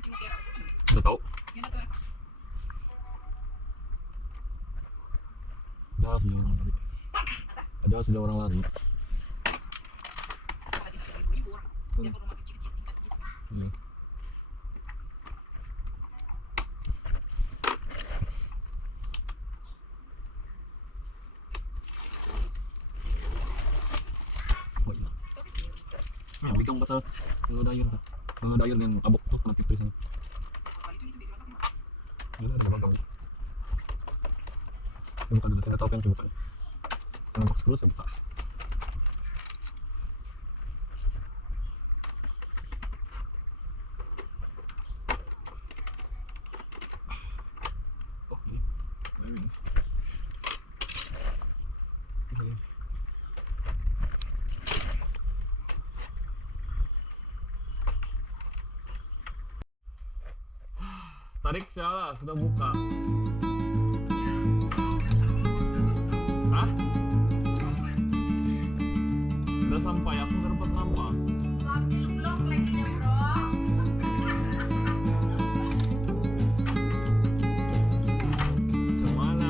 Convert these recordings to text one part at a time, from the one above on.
Udah tahu. Sudah orang lari. Iya. Ya, bigyan mo ba sa mga dayon? Mga dayon yang abok tuh kena tipis sana. Gila ada bang gawin. Bukan dulu, saya tahu kan coba kan. Kalau box terus buka. Oh ini, ini. Tarik salah, sudah buka. Hah? Udah sampai, aku nggak dapat lama. Mana?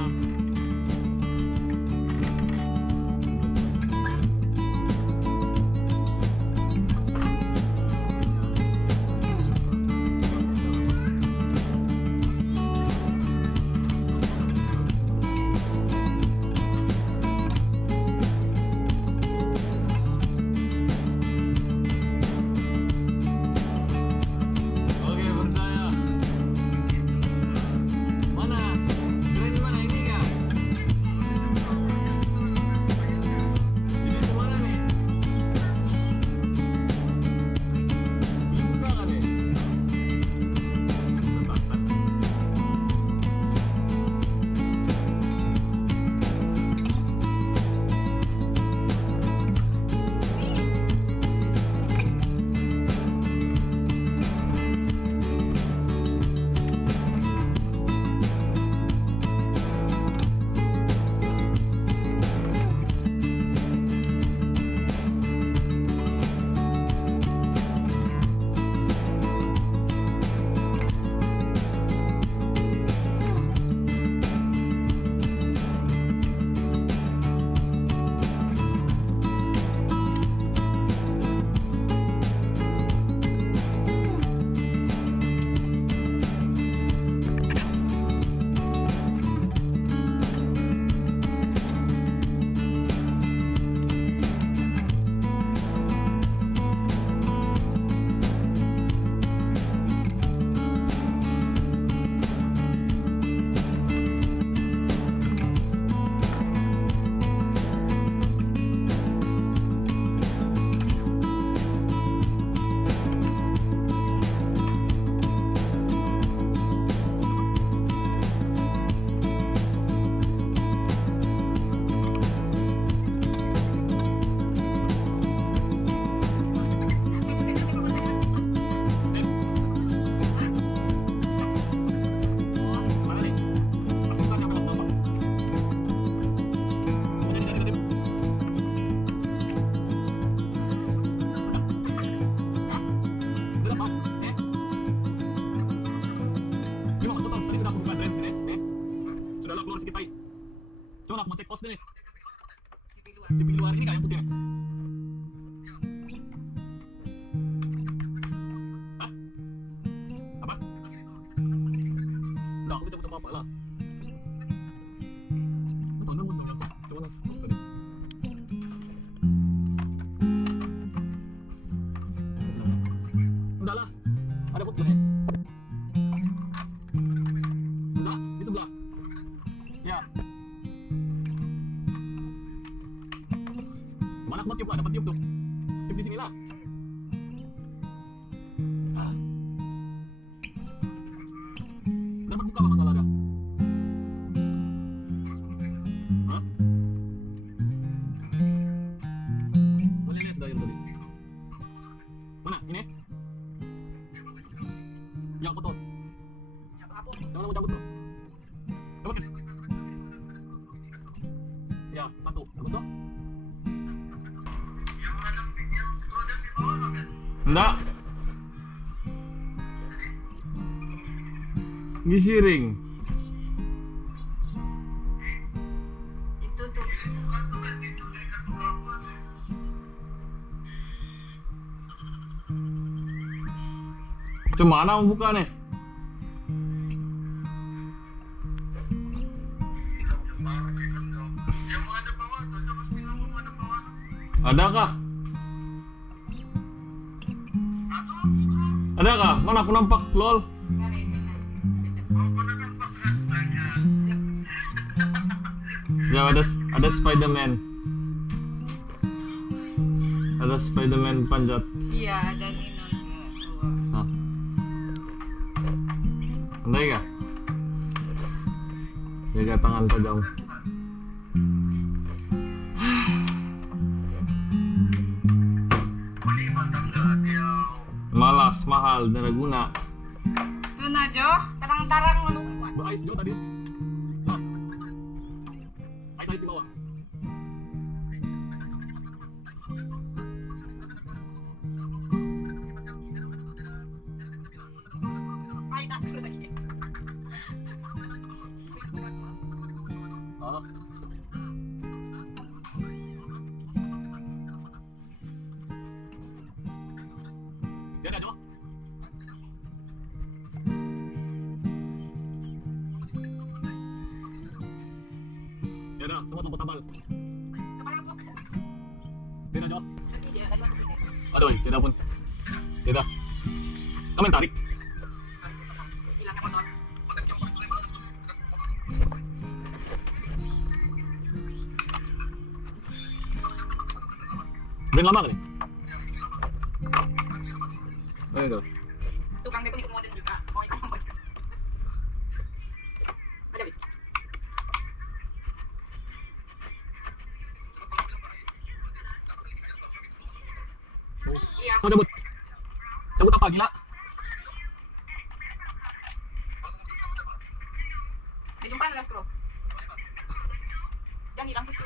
Coba aku mau cek pos deh. TV luar ini kayak putih. Hah? Apa? Udah aku coba apa lah. Tonton aku. Coba lah. Udah lah. Ada putih nih. Udah, di sebelah. Ya. Mana aku mau tiup lah, dapat tiup tuh. Tiup di sini lah. Dapat buka apa masalah dah? Hah? Boleh lihat dayar tadi. Mana? Ini? Yang kotor. Jangan mau cabut tuh. Dapat kan? Ya, satu. Dapat tuh? Enggak. Gisiring. Itu tuh. Cuma mana mau buka nih? Adakah? Adakah? Mana aku nampak, lol. Ya ada Spiderman. Ada Spiderman panjat. Iya, ada Nino. Nah. Andai kah? Jaga tangan tajam. Malas, mahal, dan guna. Tuh na Jo, tarang-tarang melukuan. Ais Jo tadi. Hah. Ais di bawah. Ay, nasa lagi. Oh. Dia ada Jo. Ya udah, semua tombol tambal. Coba yang buka. Tidak Jo. Tadi dia, tadi masuk ini. Aduh, tidak pun. Tidak. Kamu yang tarik. Hilangnya motor. Brand lama kali. Ayo tuh. Tukang dia pun ikut modern juga. Mau ikut modern. Ada Bit. Iya. Mau cabut. Cabut apa gila? Dijumpa na cross. Jangan hilang terus.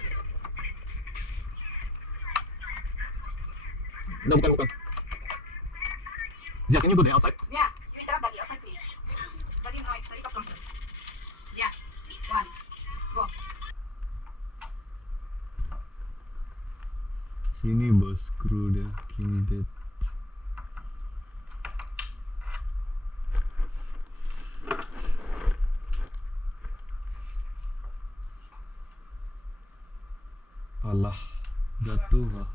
Udah bukan. Zia, can you go there outside? Yeah, you interrupt Daddy outside please. Daddy noise, Daddy talk longer. Yeah, 1, go. Sini bos, kru dia, kindet. Alah, jatuh lah.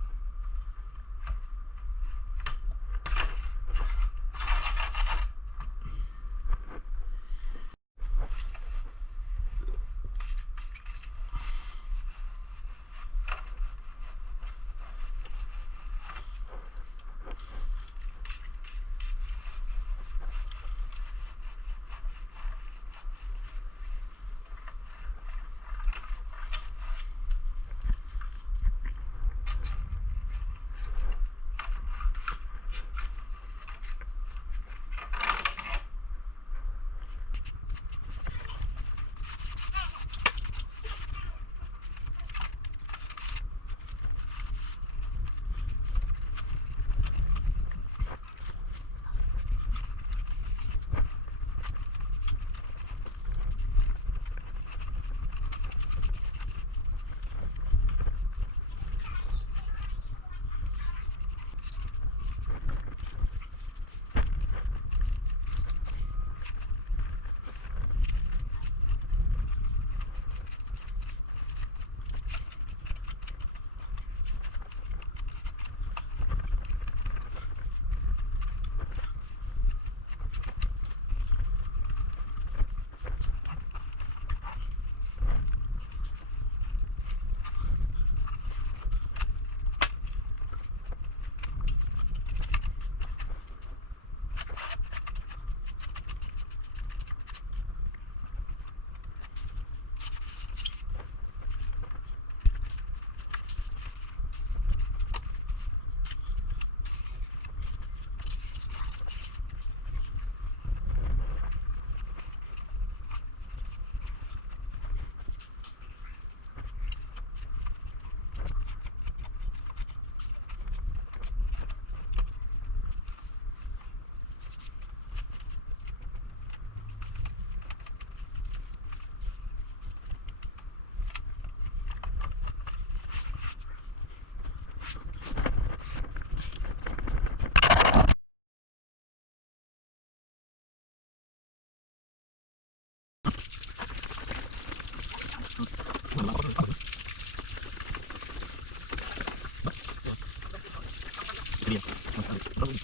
Iya. Terus.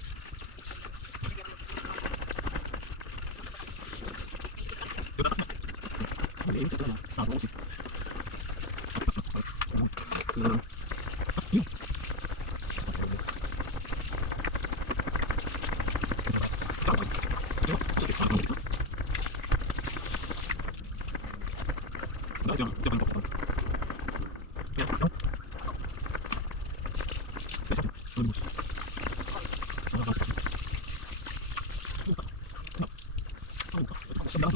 Kita atas. Ini kita ya. Nah, terus sih. Jangan kok. Ya, kamu. Besok. Lembus. Sedang.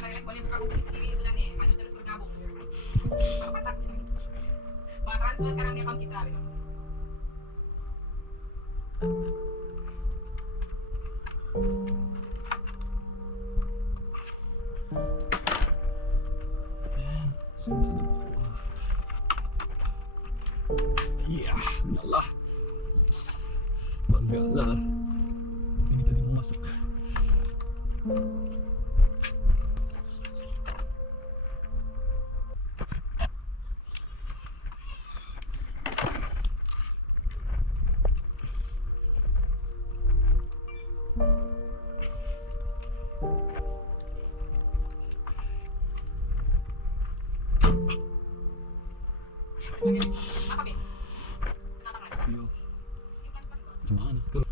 Kalian boleh buka mobil sendiri sudah nih, maju terus bergabung. Mantap. Wah, transfer sekarang di account kita. Gitu. Iya, iyalah. Banggalah. Ini tadi mau masuk. Apa, Bin? Kenapa nggak? Ayo, Yuk, kan, kan. kemana? Tuh.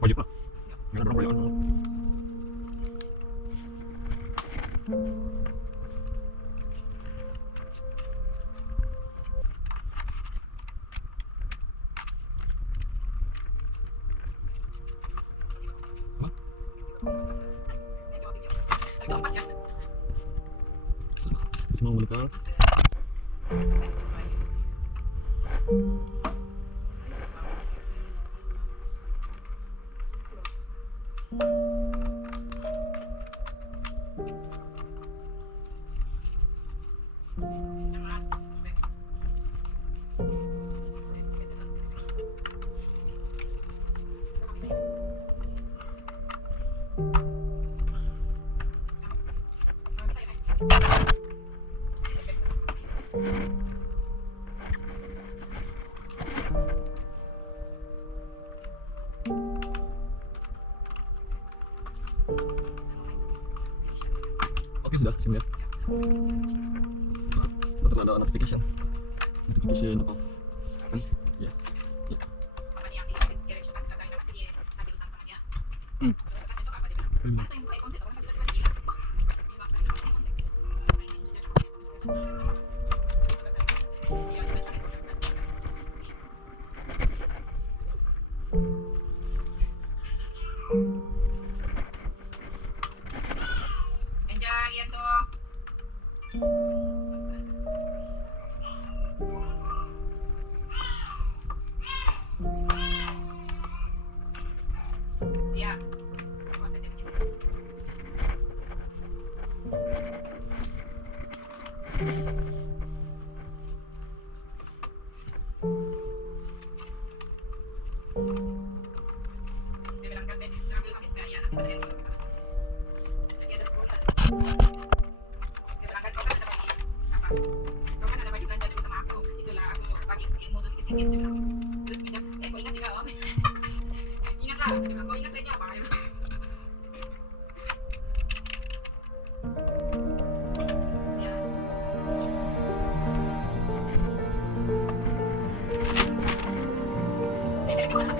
Wajib lah. Nggak ada berapa ya? Semua menikah. Jangan. Oke sudah, sim ya. Tetap ada notification. Notification apa? Kan? Ya. Apa nih yang di-reach kan? Kasih nama sendiri, nanti utang sama dia. Hmm. Terus kan itu apa dia bilang? Hmm. Masa yang buka konten orang kan tiba-tiba dia. Bilang kan nama konten. Orang yang sudah cukup dia sama dia. Itu kan tadi. Dia juga cari konten kan. Enjoy ya tuh. Siap. Kuasa dia begini. Dia bilang kan teh, sekarang belum habis gaya nasi pada handphone. Jadi ada 10 kan. Dia bilang kan kau kan ada bagi apa? Kau kan ada bagi belanja dulu sama aku. Itulah aku bagi modus sedikit dia bilang. Terus pinjam, kau ingat juga om? Ingat lah, dia bilang, kau ingat saya apa? Ya. Dari mana?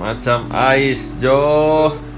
Macam ais, Jo.